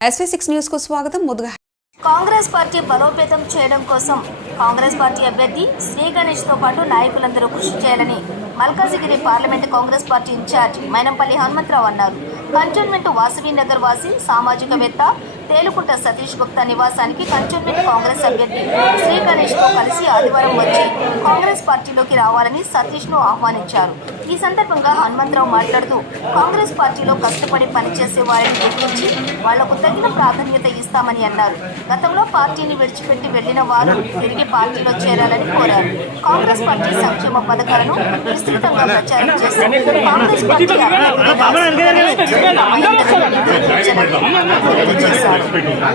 SV6 news కు స్వాగతం. ముందుగా కాంగ్రెస్ పార్టీ బలోపేతం చేయడం కోసం కాంగ్రెస్ పార్టీ అభ్యర్థి శ్రీ గణేష్ తో పాటు నాయకులందరూ కృషి చేయాలని Malkajgiri parliament Congress party incharge Mynampally Hanumantharao అన్నారు. కంటోన్మెంట్ వాసవి నగర్ వాసి సామాజికవేత్త తేలుకుంట సతీష్ గుప్తా నివాసానికి కంటోన్మెంట్ కాంగ్రెస్ అభ్యర్థి శ్రీ గణేష్ తో కలిసి ఆదివారం వచ్చి కాంగ్రెస్ పార్టీలోకి రావాలని సతీష్ ను ఆహ్వానించారు. ఈ సందర్భంగా హనుమంతరావు మాట్లాడుతూ కాంగ్రెస్ పార్టీలో కష్టపడి పనిచేసే వారిని గుర్తించి వాళ్లకు తగిన ప్రాధాన్యత ఇస్తామని అన్నారు. గతంలో పార్టీని విడిచిపెట్టి వెళ్లిన వారు తిరిగి పార్టీలో చేరాలని కోరారు. కాంగ్రెస్ పార్టీ సంక్షేమ పథకాలను విస్తృతంగా ప్రచారం చేశారు. కాంగ్రెస్ పార్టీ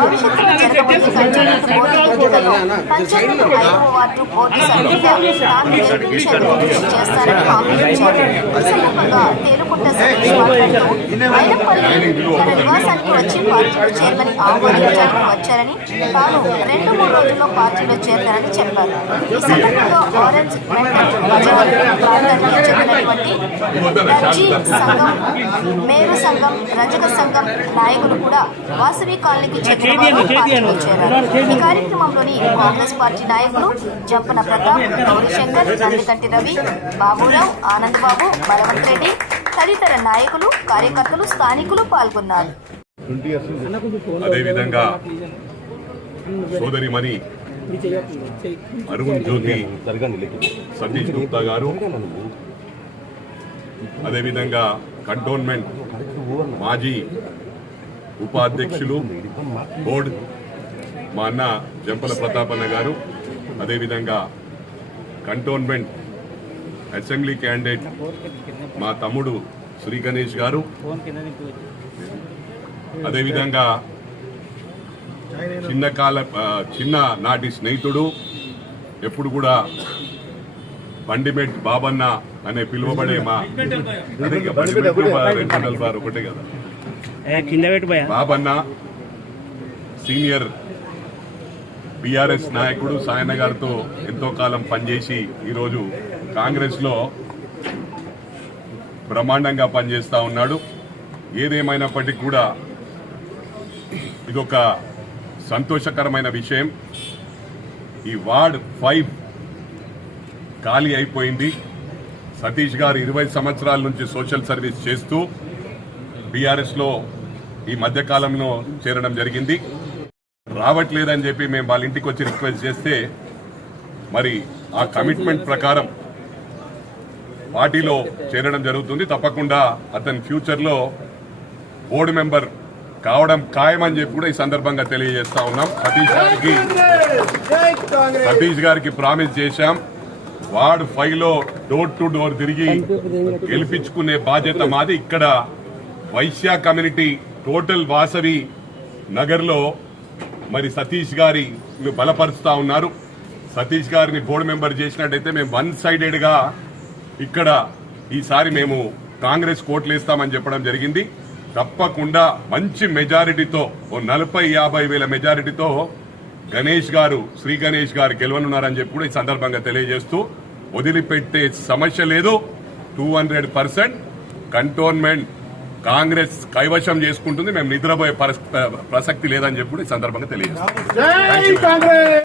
భవిష్యత్తులో జరగబోయే కంటోన్మెంట్ బోర్డు ఎన్నికల్లో కంటోన్మెంట్ 5వ వార్డు బోర్డు సభ్యులుగా తాను గెలిపించేందుకు కృషి చేస్తానని హామీ ఇచ్చారు. ఈ సందర్భంగా తేలుకుంట సతీష్ మాట్లాడుతూ మైనంపల్లి తన నివాసానికి వచ్చి పార్టీలో చేరమని ఆహ్వానించడానికి వచ్చారని తాను 2-3 రోజుల్లో పార్టీలో చేరతానని చెప్పారు. ఈ సందర్భంగా ఆరెంజ్ ప్రాంతానికి చెందినటువంటి దర్జీ సంఘం, మేరు సంఘం, రజక సంఘం నాయకులు కూడా వాసవి కాలనీకి చెందిన వారు పార్టీలో చేరారు. ఈ కార్యక్రమంలోని కాంగ్రెస్ పార్టీ నాయకులు జంపన ప్రతాప్, గౌరీశంకర్, నందికంటి రవి, బాబురావు, ఆనందబాబు, బలవంత్ రెడ్డి తదితర నాయకులు, కార్యకర్తలు, స్థానికులు పాల్గొన్నారు. అదేవిధంగా సోదరిమణి అరుణ్ జ్యోతి సతీష్ గుప్తా గారు, అదేవిధంగా కంటోన్మెంట్ మాజీ ఉపాధ్యక్షులు బోర్డు మా అన్న జంపల ప్రతాపన్న గారు, అదేవిధంగా కంటోన్మెంట్ అసెంబ్లీ క్యాండిడేట్ మా తమ్ముడు శ్రీ గణేష్ గారు, అదేవిధంగా చిన్న నాటి స్నేహితుడు, ఎప్పుడు కూడా బండిమెట్ బాబన్న అనే పిలువబడే మా ఒకటే కదా బాబన్న, సీనియర్ బీఆర్ఎస్ నాయకుడు, సాయన్న గారితో ఎంతో కాలం పనిచేసి ఈరోజు కాంగ్రెస్ లో బ్రహ్మాండంగా పనిచేస్తా ఉన్నాడు. ఏదేమైనప్పటికీ కూడా ఇదొక సంతోషకరమైన విషయం. ఈ వార్డ్ 5 ఖాళీ అయిపోయింది. సతీష్ గారు 20 సంవత్సరాల నుంచి సోషల్ సర్వీస్ చేస్తూ బీఆర్ఎస్ లో ఈ మధ్యకాలంలో చేరడం జరిగింది. రావట్లేదని చెప్పి మేము వాళ్ళ ఇంటికి వచ్చి రిక్వెస్ట్ చేస్తే మరి ఆ కమిట్మెంట్ ప్రకారం పార్టీలో చేరడం జరుగుతుంది. తప్పకుండా అతని ఫ్యూచర్ లో బోర్డు మెంబర్ కావడం ఖాయమని చెప్పి కూడా ఈ సందర్భంగా తెలియజేస్తా ఉన్నాం. సతీష్ గారికి ప్రామిస్ చేశాం. వార్డ్ 5 లో డోర్ టు డోర్ తిరిగి గెలిపించుకునే బాధ్యత మాది. ఇక్కడ వైశ్య కమ్యూనిటీ టోటల్ వాసవి నగర్ లో మరి సతీష్ గారి బలపరుస్తా ఉన్నారు. సతీష్ గారిని బోర్డు మెంబర్ చేసినట్టయితే మేము 1 సైడెడ్ గా ఇక్కడ ఈసారి మేము కాంగ్రెస్ కోట్లేస్తామని చెప్పడం జరిగింది. తప్పకుండా మంచి మెజారిటీతో 40-50 వేల మెజారిటీతో గణేష్ గారు, శ్రీ గణేష్ గారు గెలవనున్నారని చెప్పి కూడా ఈ సందర్భంగా తెలియజేస్తూ వదిలిపెట్టే సమస్య లేదు. 200% కంటోన్మెంట్ కాంగ్రెస్ కైవశం చేసుకుంటుంది. మేము నిద్రపోయే ప్రసక్తి లేదని చెప్పి కూడా ఈ సందర్భంగా తెలియజేస్తాం.